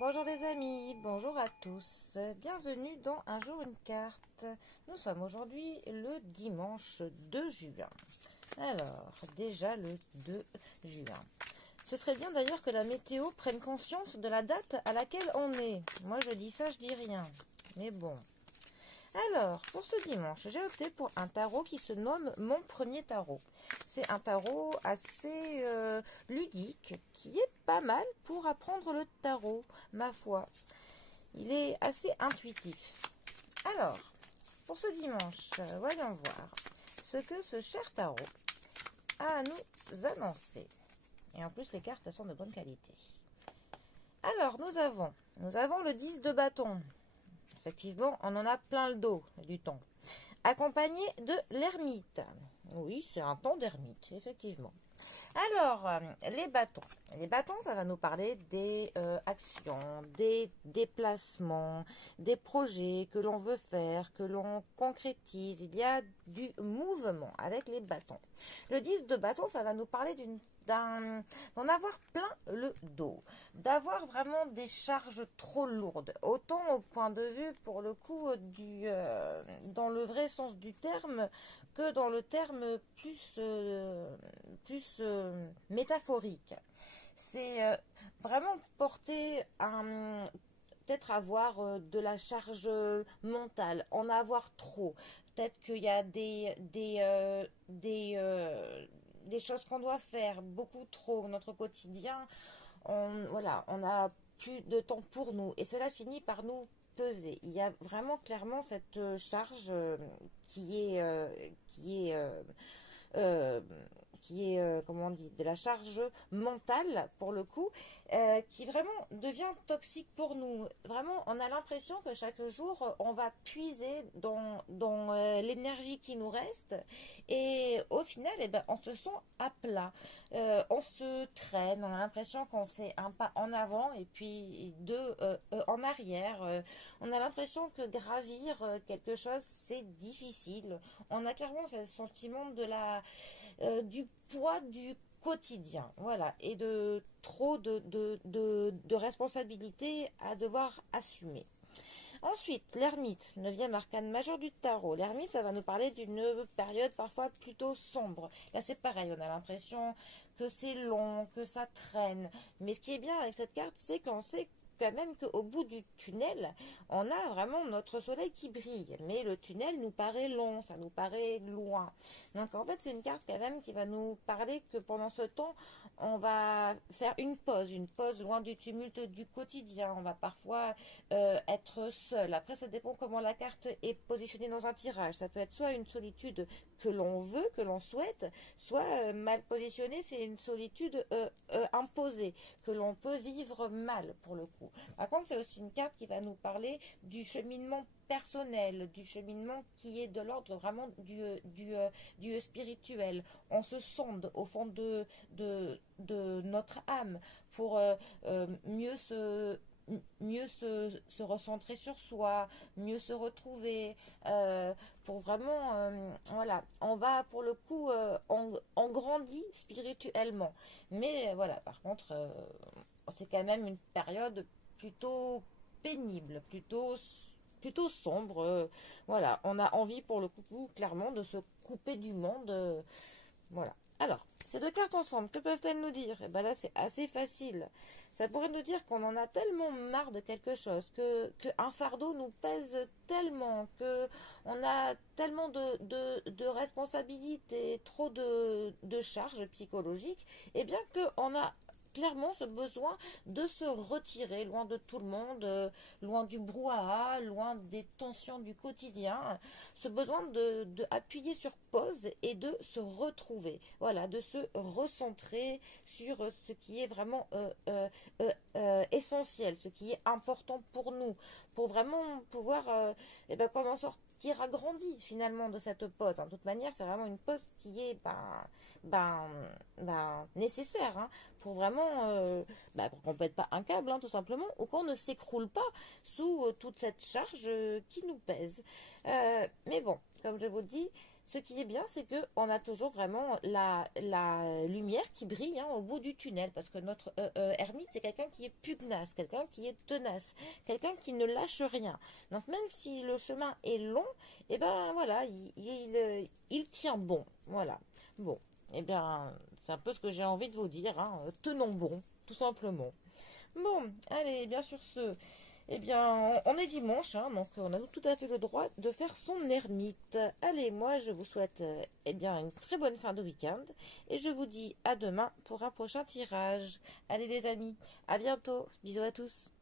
Bonjour les amis, bonjour à tous, bienvenue dans Un jour une carte. Nous sommes aujourd'hui le dimanche 2 juin. Alors, déjà le 2 juin. Ce serait bien d'ailleurs que la météo prenne conscience de la date à laquelle on est. Moi je dis ça, je dis rien. Mais bon. Alors, pour ce dimanche, j'ai opté pour un tarot qui se nomme Mon Premier Tarot. C'est un tarot assez ludique, qui est pas mal pour apprendre le tarot, ma foi. Il est assez intuitif. Alors, pour ce dimanche, voyons voir ce que ce cher tarot a à nous annoncer. Et en plus, les cartes, elles sont de bonne qualité. Alors, nous avons le 10 de bâton. Effectivement, on en a plein le dos du temps. Accompagné de l'ermite. Oui, c'est un temps d'ermite, effectivement. Alors, les bâtons. Les bâtons, ça va nous parler des actions, des déplacements, des projets que l'on veut faire, que l'on concrétise. Il y a du mouvement avec les bâtons. Le 10 de bâton, ça va nous parler d'en avoir plein le dos, d'avoir vraiment des charges trop lourdes, autant au point de vue pour le coup dans le vrai sens du terme que dans le terme plus métaphorique. C'est vraiment porter peut-être avoir de la charge mentale, en avoir trop. Peut-être qu'il y a des choses qu'on doit faire, beaucoup trop. Notre quotidien, on a plus de temps pour nous. Et cela finit par nous peser. Il y a vraiment clairement cette charge comment on dit, de la charge mentale pour le coup, qui vraiment devient toxique pour nous. Vraiment, on a l'impression que chaque jour, on va puiser dans l'énergie qui nous reste, et au final, on se sent à plat. On se traîne, on a l'impression qu'on fait un pas en avant et puis deux en arrière. On a l'impression que gravir quelque chose, c'est difficile. On a clairement ce sentiment du poids du quotidien, voilà, et de trop de responsabilités à devoir assumer. Ensuite, l'ermite, 9e arcane majeur du tarot. L'ermite, ça va nous parler d'une période parfois plutôt sombre. Là, c'est pareil, on a l'impression que c'est long, que ça traîne. Mais ce qui est bien avec cette carte, c'est qu'on sait quand même qu'au bout du tunnel, on a vraiment notre soleil qui brille. Mais le tunnel nous paraît long, ça nous paraît loin. Donc en fait, c'est une carte quand même qui va nous parler que pendant ce temps, on va faire une pause loin du tumulte du quotidien. On va parfois être seul. Après, ça dépend comment la carte est positionnée dans un tirage. Ça peut être soit une solitude que l'on veut, que l'on souhaite, soit mal positionnée, c'est une solitude imposée, que l'on peut vivre mal pour le coup. Par contre, c'est aussi une carte qui va nous parler du cheminement personnel, du cheminement qui est de l'ordre vraiment du spirituel. On se sonde au fond de notre âme pour mieux se recentrer sur soi, mieux se retrouver, pour vraiment, voilà, on va pour le coup, on grandit spirituellement. Mais voilà, par contre, c'est quand même une période plutôt pénible, plutôt sombre. Voilà, on a envie pour le coup, clairement, de se couper du monde. Voilà. Alors, ces deux cartes ensemble, que peuvent-elles nous dire? Et bien là, c'est assez facile. Ça pourrait nous dire qu'on en a tellement marre de quelque chose, qu'un fardeau nous pèse tellement, qu'on a tellement de responsabilités, trop de charges psychologiques, et bien qu'on a clairement ce besoin de se retirer loin de tout le monde, loin du brouhaha, loin des tensions du quotidien, ce besoin de appuyer sur pause et de se retrouver, voilà, de se recentrer sur ce qui est vraiment essentiel, ce qui est important pour nous, pour vraiment pouvoir qu'on en sortira grandi finalement de cette pause. De toute manière, c'est vraiment une pause qui est nécessaire, hein, pour vraiment pour qu'on ne pète pas un câble, hein, tout simplement, ou qu'on ne s'écroule pas sous toute cette charge qui nous pèse. Mais bon, comme je vous dis, ce qui est bien, c'est que on a toujours vraiment la lumière qui brille hein, au bout du tunnel, parce que notre ermite, c'est quelqu'un qui est pugnace, quelqu'un qui est tenace, quelqu'un qui ne lâche rien. Donc même si le chemin est long, et ben voilà, il tient bon. Voilà. Bon, et bien, c'est un peu ce que j'ai envie de vous dire. Hein. Tenons bon, tout simplement. Bon, allez, bien sûr ce. Eh bien, on est dimanche, hein, donc on a tout à fait le droit de faire son ermite. Allez, moi, je vous souhaite eh bien, une très bonne fin de week-end et je vous dis à demain pour un prochain tirage. Allez les amis, à bientôt. Bisous à tous.